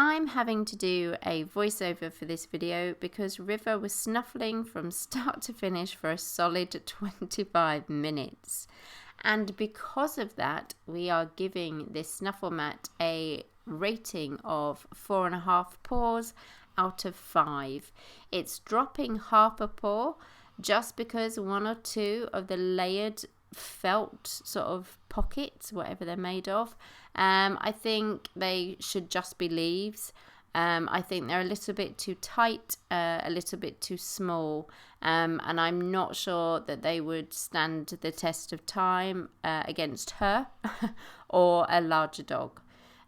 I'm having to do a voiceover for this video because River was snuffling from start to finish for a solid 25 minutes. And because of that, we are giving this snuffle mat a rating of 4.5 paws out of 5. It's dropping half a paw just because one or two of the layered felt sort of pockets, whatever they're made of, I think they should just be leaves. I think they're a little bit too tight, a little bit too small, and I'm not sure that they would stand the test of time against her or a larger dog.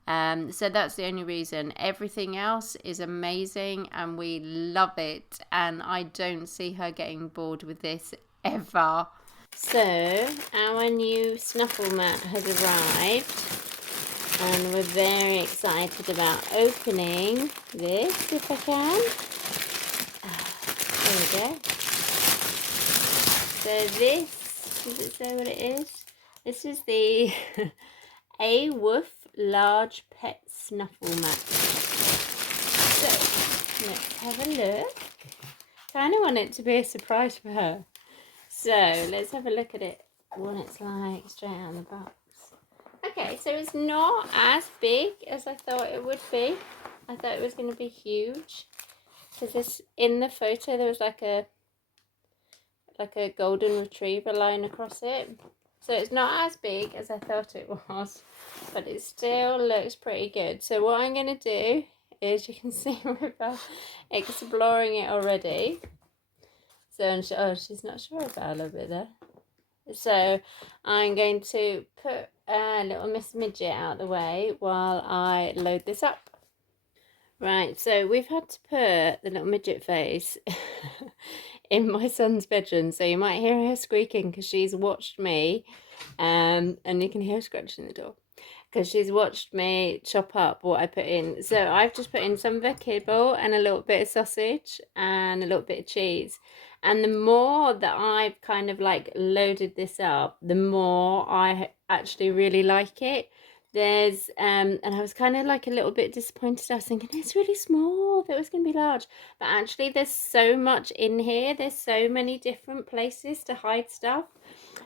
So that's the only reason. Everything else is amazing and we love it, and I don't see her getting bored with this ever. So our new snuffle mat has arrived and we're very excited about opening this, if I can. There we go. So this, does it say what it is? This is the awoof large pet snuffle mat. So let's have a look. Kind of want it to be a surprise for her. So let's have a look at it, what it's like straight out of the box. Okay, so it's not as big as I thought it would be. I thought it was going to be huge, because this, in the photo there was like a golden retriever line across it. So it's not as big as I thought it was, but it still looks pretty good. So what I'm going to do is, you can see River exploring it already. So she's not sure about a little bit there. So I'm going to put little Miss Midget out of the way while I load this up. Right, so we've had to put the little midget face in my son's bedroom, so you might hear her squeaking because she's watched me, and you can hear her scratching the door because she's watched me chop up what I put in. So I've just put in some of her kibble and a little bit of sausage and a little bit of cheese. And the more that I've kind of like loaded this up, the more I actually really like it. There's and I was kind of like a little bit disappointed. I was thinking it's really small, that it was going to be large, but actually there's so much in here. There's so many different places to hide stuff,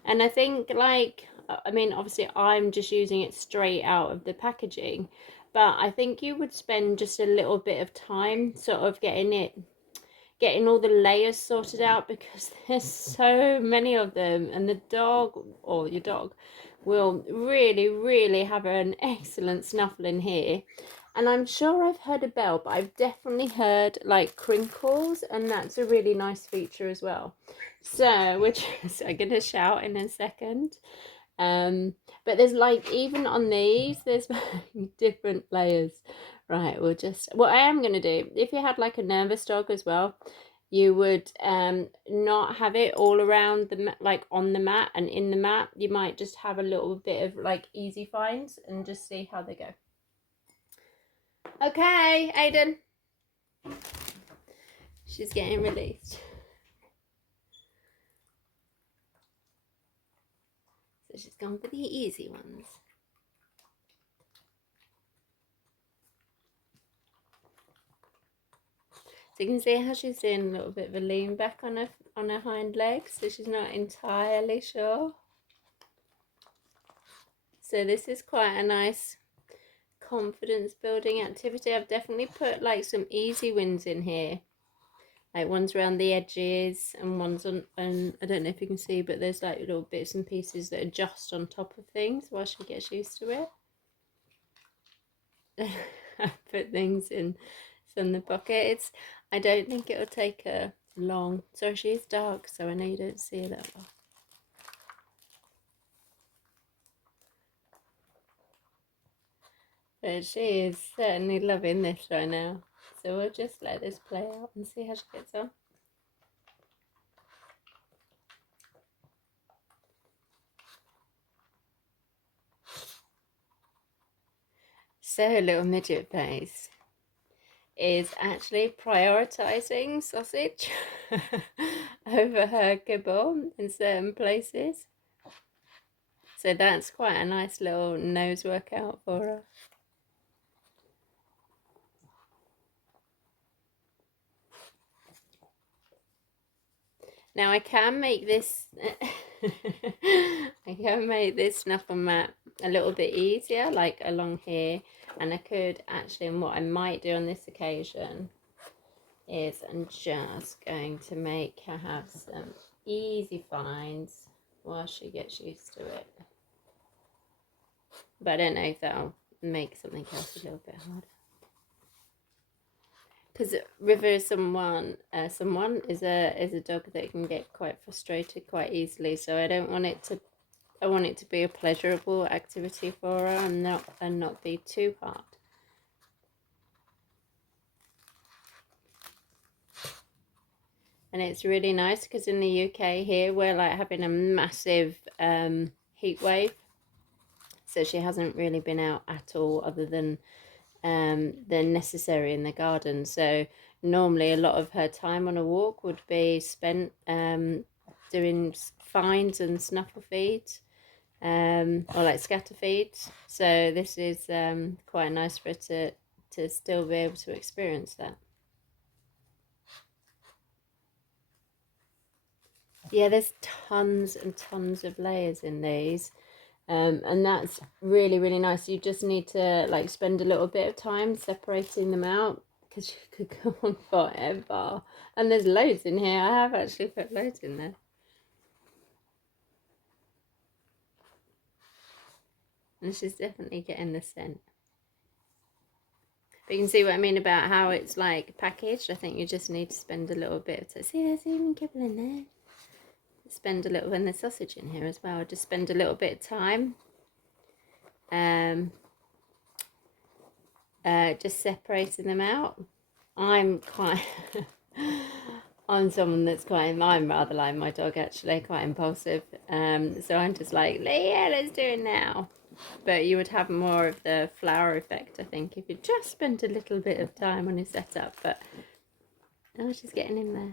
and I think, like, I mean, obviously I'm just using it straight out of the packaging, but I think you would spend just a little bit of time sort of getting all the layers sorted out, because there's so many of them, and the dog, or your dog, will really have an excellent snuffle in here. And I'm sure I've heard a bell, but I've definitely heard like crinkles, and that's a really nice feature as well. So which I'm gonna shout in a second. But there's like, even on these there's different layers. Right, we'll just, what I am going to do, if you had like a nervous dog as well, you would not have it all around the like on the mat and in the mat. You might just have a little bit of like easy finds and just see how they go. Okay, Aiden, she's getting released. So she's gone for the easy ones. So you can see how she's doing a little bit of a lean back on her hind legs, so she's not entirely sure. So this is quite a nice confidence building activity. I've definitely put like some easy wins in here, like ones around the edges and ones on, and I don't know if you can see, but there's like little bits and pieces that are just on top of things while she gets used to it. I put things in some of the pockets. I don't think it'll take her long. So she is dark, so I know you don't see her that well. But she is certainly loving this right now. So we'll just let this play out and see how she gets on. So little midget face is actually prioritizing sausage over her kibble in certain places. So that's quite a nice little nose workout for her. Now I can make this I can make this snuffle mat a little bit easier, like along here, and I could actually, and what I might do on this occasion is I'm just going to make her have some easy finds while she gets used to it. But I don't know if that'll make something else a little bit harder. Because River is someone is a dog that can get quite frustrated quite easily. So I don't want it to. I want it to be a pleasurable activity for her and not be too hard. And it's really nice because in the UK here we're like having a massive heat wave. So she hasn't really been out at all other than necessary in the garden. So normally a lot of her time on a walk would be spent doing finds and snuffle feeds, or like scatter feeds. So this is quite nice for her to still be able to experience that. Yeah, there's tons and tons of layers in these. And that's really, really nice. You just need to like spend a little bit of time separating them out because you could go on forever. And there's loads in here. I have actually put loads in there. And she's definitely getting the scent. But you can see what I mean about how it's like packaged. I think you just need to spend a little bit of time. See, there's even kibble in there. Spend a little, and there's sausage in here as well. Just spend a little bit of time. Just separating them out. I'm quite I'm someone that's quite, I'm rather like my dog actually, quite impulsive. So I'm just like, yeah, let's do it now. But you would have more of the flower effect, I think, if you just spent a little bit of time on your setup. But oh, she's getting in there.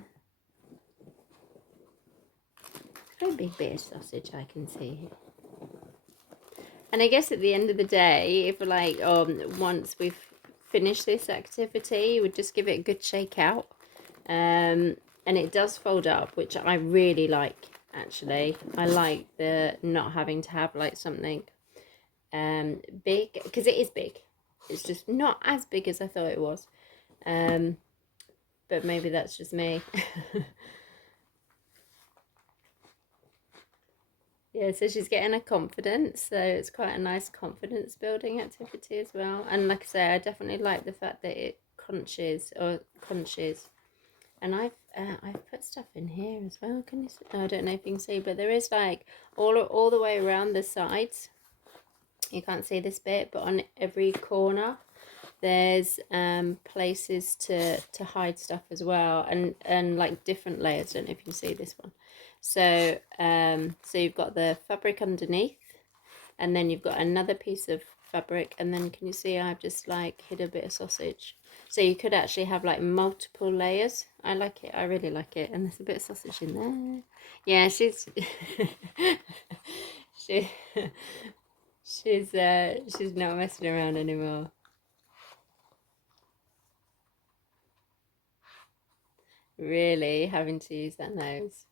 Very big bit of sausage I can see. And I guess at the end of the day, if we're like, once we've finished this activity, you would just give it a good shake out. And it does fold up, which I really like, actually. I like the not having to have like something big, because it is big. It's just not as big as I thought it was. But maybe that's just me. Yeah, so she's getting a confidence, so it's quite a nice confidence building activity as well. And like I say, I definitely like the fact that it crunches. And I've put stuff in here as well. Can you see? I don't know if you can see, but there is like all the way around the sides. You can't see this bit, but on every corner there's places to hide stuff as well, and like different layers. I don't know if you can see this one. So so you've got the fabric underneath, and then you've got another piece of fabric, and then can you see I've just like hid a bit of sausage. So you could actually have like multiple layers. I like it. I really like it. And there's a bit of sausage in there. Yeah, she's she's not messing around anymore. Really having to use that nose.